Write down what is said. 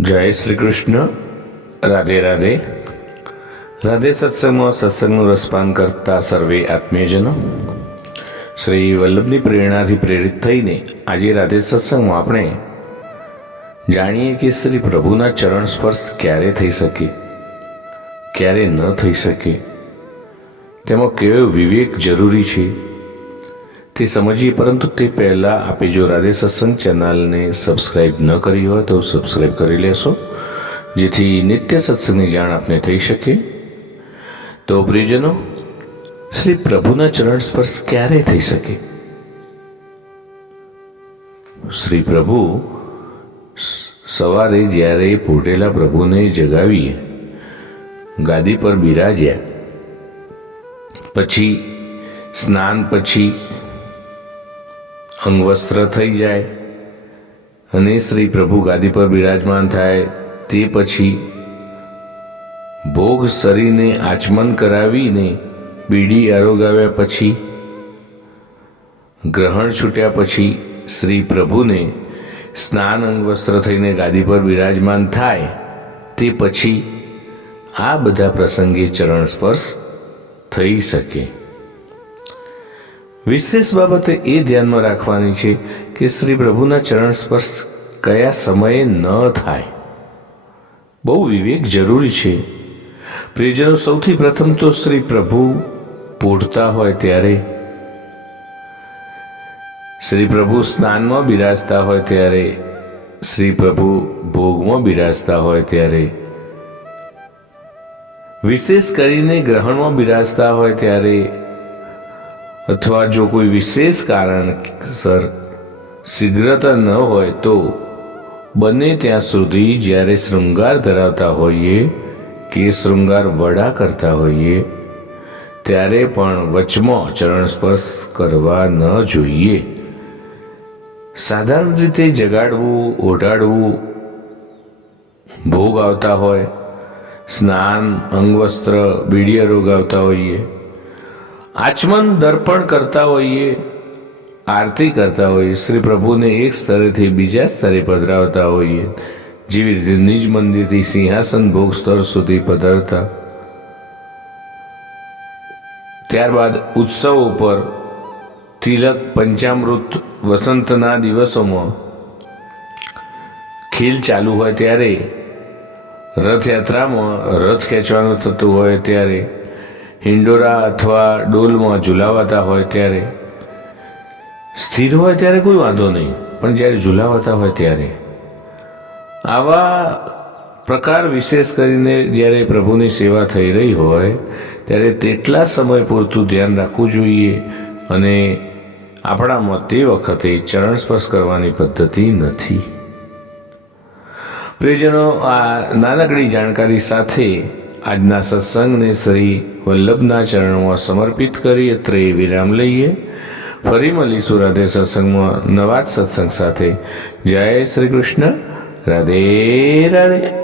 જય શ્રી કૃષ્ણ. રાધે રાધે. રાધે સત્સંગમાં સત્સંગનું રસપાન કરતા સર્વે આત્મીયજનો. શ્રી વલ્લભની પ્રેરણાથી પ્રેરિત થઈને આજે રાધે સત્સંગમાં આપણે જાણીએ કે શ્રી પ્રભુના ચરણ સ્પર્શ ક્યારે થઈ શકે? ક્યારે ન થઈ શકે? તેમાં કેવો વિવેક જરૂરી છે? તે સમજીએ, પરંતુ તે પહેલાં આપે જો રાધે સત્સંગ ચેનલને સબસ્ક્રાઈબ ન કરી હોય તો સબસ્ક્રાઈબ કરી લેશો, જેથી નિત્ય સત્સંગની જાણ આપને થઈ શકે. તો પ્રિયજનો, શ્રી પ્રભુના ચરણ સ્પર્શ ક્યારે થઈ શકે? શ્રી પ્રભુ સવારે જ્યારે ફૂટેલા પ્રભુને જગાવીએ, ગાદી પર બિરાજ્યા, પછી સ્નાન પછી અંગવસ્ત્ર થઈ જાય અને શ્રી પ્રભુ ગાદી પર બિરાજમાન થાય તે પછી ભોગ શરીરને આચમન કરાવીને બીડી આરોગાવ્યા પછી, ગ્રહણ છૂટ્યા પછી શ્રી પ્રભુને સ્નાન અંગવસ્ત્ર થઈને ગાદી પર બિરાજમાન થાય તે પછી આ બધા પ્રસંગે ચરણ સ્પર્શ થઈ શકે. વિશેષ બાબતે એ ધ્યાનમાં રાખવાની છે કે શ્રી પ્રભુના ચરણ સ્પર્શ કયા સમયે ન થાય. બહુ વિવેક જરૂરી છે. પ્રિયજનો, સૌથી પ્રથમ તો શ્રી પ્રભુ પોઢતા હોય ત્યારે. શ્રી પ્રભુ સ્નાનમાં બિરાજતા હોય ત્યારે. શ્રી પ્રભુ ભોગમાં બિરાજતા હોય ત્યારે. વિશેષ કરીને ગ્રહણમાં બિરાજતા હોય ત્યારે. અથવા જો કોઈ વિશેષ કારણસર શીઘ્રતા ન હોય તો બને ત્યાં સુધી જ્યારે શૃંગાર ધરાવતા હોઈએ કે શૃંગાર વડા કરતા હોઈએ, ત્યારે પણ વચમાં ચરણ સ્પર્શ કરવા ન જોઈએ. સાધારણ રીતે જગાડવું, ઓઢાડવું, ભોગ આવતા હોય, સ્નાન, અંગવસ્ત્ર, બીડિયા રોગ આવતા હોઈએ આચમન દર્પણ કરતા હોઈએ, આરતી કરતા હોઈએ, શ્રી પ્રભુને એક સ્તરેથી બીજા સ્તરે પધરાવતા હોઈએ, જેવી રીતે નિજ મંદિરથી સિંહાસન ભોગ સ્તર સુધી પધારતા. ત્યારબાદ ઉત્સવ ઉપર તિલક પંચામૃત વસંતના દિવસોમાં ખીલ ચાલુ હોય ત્યારે રથયાત્રામાં રથ ખેંચવાનું થતું હોય ત્યારે હિંડોરા અથવા ડોલમાં ઝુલાવાતા હોય ત્યારે? સ્થિર હોય ત્યારે કોઈ વાંધો નહીં, પણ જ્યારે ઝુલાવાતા હોય ત્યારે. આવા પ્રકાર વિશેષ કરીને જ્યારે પ્રભુની સેવા થઈ રહી હોય, ત્યારે તેટલા સમય પૂરતું ધ્યાન રાખવું જોઈએ અને આપણામાં તે વખતે ચરણ સ્પર્શ કરવાની પદ્ધતિ નથી. પ્રિયજનો, આ નાનકડી જાણકારી સાથે આજના સત્સંગને શ્રી વલ્લભના ચરણોમાં સમર્પિત કરી અત્રે વિરામ લઈએ. ફરી મળીશું રાધે સત્સંગમાં નવા જ સત્સંગ સાથે. જય શ્રી કૃષ્ણ. રાધે રાધે.